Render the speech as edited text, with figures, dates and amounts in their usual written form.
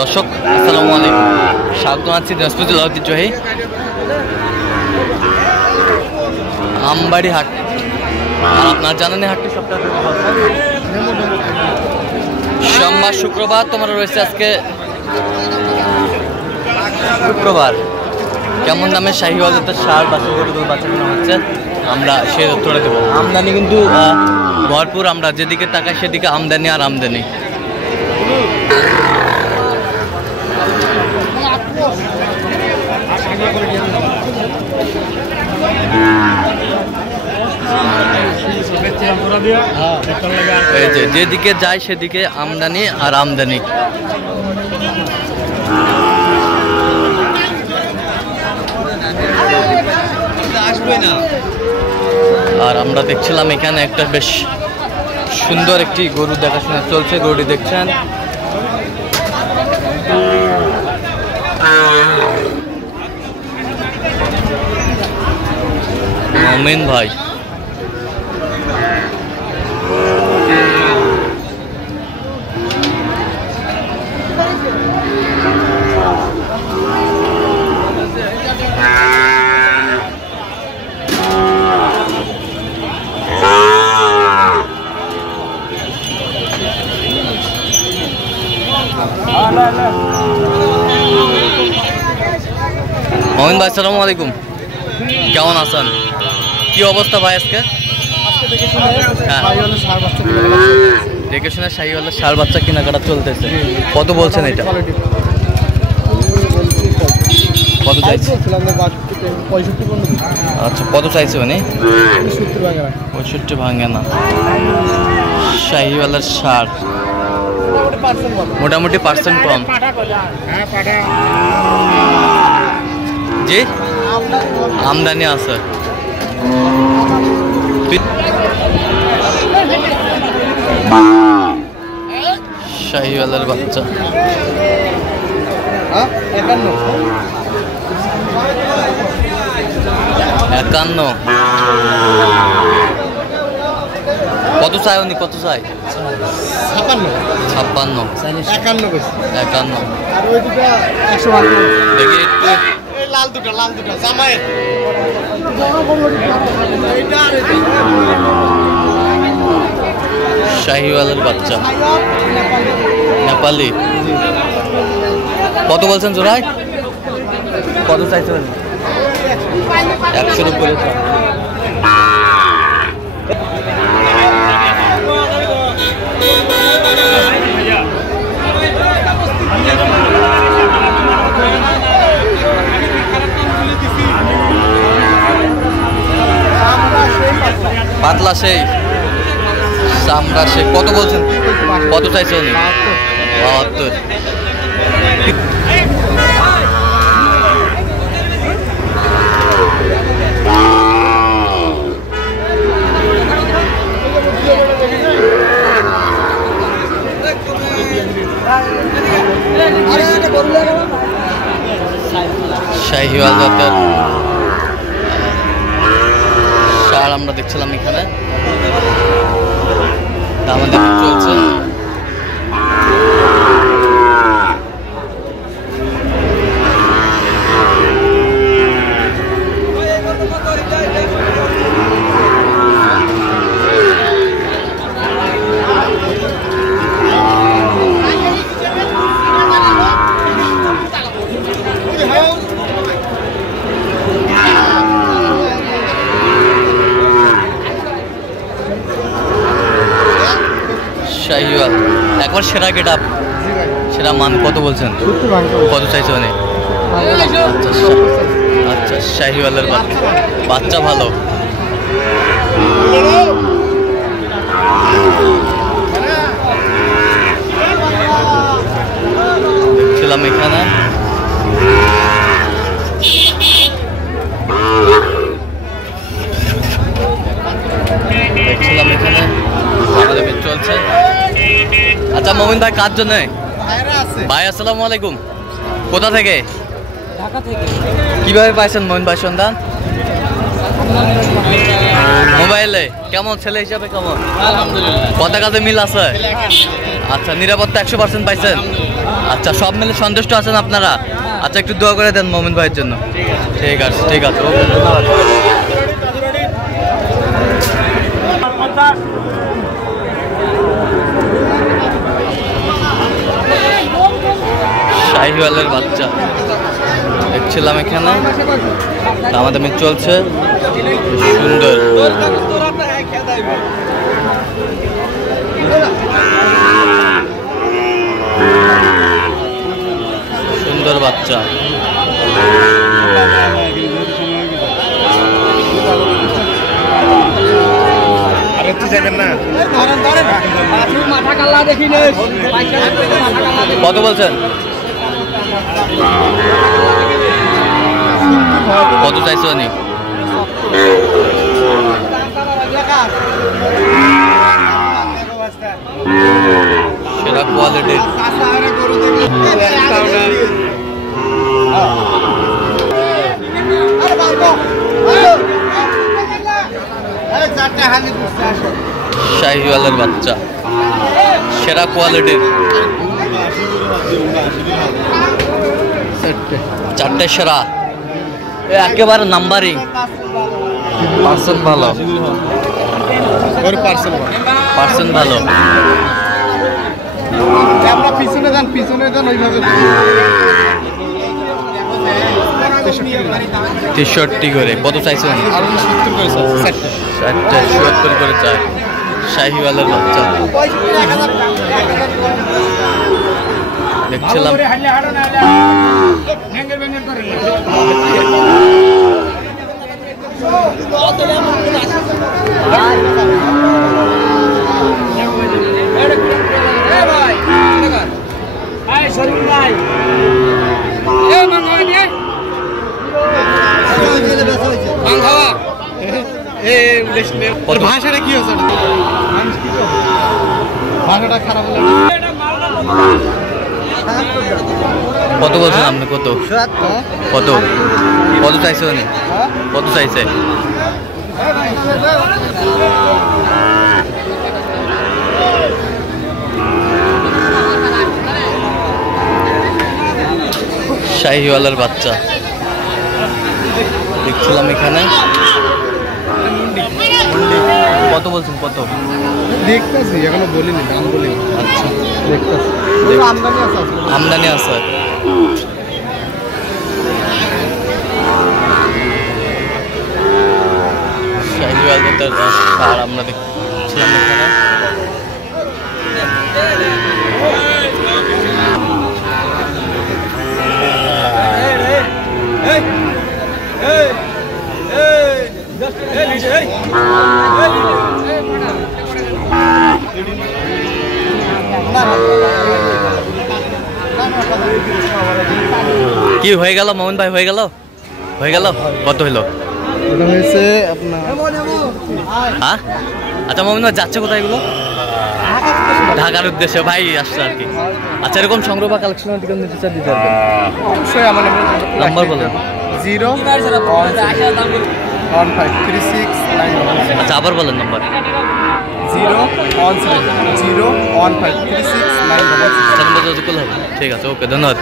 দর্শক আসসালামু আলাইকুম, স্বাগত আছি দিনাজপুর জেলা ঐতিহ্যবাহী আমবাড়ি হাট। আপনার জানেন হাটটি সপ্তাহে সোমবার শুক্রবার তোমার রয়েছে। আজকে শুক্রবার কেমন দামে শাহিওয়াল জাতের ষাঁড় বাছুর গরুগুলো বাচ্চা কেনা হচ্ছে আমরা সেই তথ্যটা দেবো। আমদানি কিন্তু ভরপুর, আমরা যেদিকে তাকাই সেদিকে আমদানি আর আমদানি। এই যে যেদিকে যায় সেদিকে আমদানি আর আমদানি। আর আমরা দেখছিলাম এখানে একটা বেশ সুন্দর একটি গরু দেখাশোনা চলছে। গরুটি দেখছেন মমিন ভাই। মমিন ভাই আসসালামু আলাইকুম, কেমন আছেন? কি অবস্থা ভাই আজকে? দেখে শুনে শাহিওয়ালের ষাঁড় বাচ্চা কেনাকাটা চলতেছে। কত বলছেন এটা? কত চাইছে? আচ্ছা, কত চাইছে মানে? 65 ভাঙে না। শাহিওয়ালের ষাঁড় মোটামুটি পার্সেন্ট কম। জি, আমদানি আছে। শাহিওয়ালের বাচ্চা 51। কত চাই উনি? কত চাই? 56। 51। দেখি একটু লাল দুটো জামাই শাহিওয়ালের বাচ্চা নেপালি। কত বলছেন জোড়ায়? কত চাইছেন? 100-র উপরে। পাতলা সেই চামড়া সে। কত বলছেন? কত চাইছে উনি? 72। শাহিওয়াল জাতের ষাঁড় আমরা দেখছিলাম এখানে, আমাদের চলছে। শাহিওয়াল একবার সেরা গেট আপ, সেরা মান। কত বলছেন? কত চাইছে মানে? আচ্ছা, শাহিওয়ালের বাচ্চা ভালো। দেখছিলাম এখানে আমাদের চলছে। আচ্ছা মমিন ভাই, কার জন্য ভাই? আসসালামু আলাইকুম, কোথা থেকে? ঢাকা থেকে। কিভাবে পাইছেন মমিন ভাই সন্ধান? মোবাইলে। কেমন ছেলে হিসাবে কেমন? আলহামদুলিল্লাহ। কথা কাজে মিল আছে? আচ্ছা, নিরাপত্তা 100% পাইছেন? আচ্ছা, সব মিলে সন্তুষ্ট আছেন আপনারা? আচ্ছা, একটু দোয়া করে দেন মোমিন ভাইয়ের জন্য। ঠিক আছে, ঠিক আছে, ওকে, ধন্যবাদ। শাহিওয়ালের বাচ্চা দেখছিলাম এখানে, দামাদামি চলছে, সুন্দর। সুন্দর বাচ্চা। কত বলছেন? কত চাইছো নি? সেরা কোয়ালিটির। শাহিওয়ালের বাচ্চা সেরা কোয়ালিটির, চারটে সেরা, একেবারে নাম্বারিং। পার্সেন্ট ভালো, পার্সেন্ট ভালো। পিছনে যান, পিছনে যান, ওইভাবে 63 করে। কত চাইছেন? 77 করে চাই। শাহিওয়ালের বাচ্চা দেখছিলাম। ভাষাটা কি হচ্ছে? ভাষাটা খারাপ হলো। কত বলছেন আপনি? কত কত কত চাইছে উনি? কত চাইছে? শাহিওয়ালের বাচ্চা দেখছিলাম এখানে। কত বলছেন? কত দেখতেছি, এখনো বলিনি, দাম বলিনি। আচ্ছা, দেখতেছি, আমদানি আছে। শাহিওয়াল আর আমরা দেখছিলাম এখানে। কি হয়ে গেল মোহন ভাই? হয়ে গেল, হয়ে গেল। কত হইলো? হয়েছে আপনার। হ্যাঁ, আচ্ছা মোহন ভাই যাচ্ছে কোথায় এগুলো? ঢাকার উদ্দেশ্যে ভাই আসছে আর কি। আচ্ছা, এরকম সংগ্রহ বা কালেকশনের দিকে নিতে চান, দিতে পারবেন অবশ্যই। আমার নাম্বার বলেন। 0153691। আচ্ছা, আবার বলেন নাম্বার। 0153691। ঠিক আছে, ওকে, ধন্যবাদ।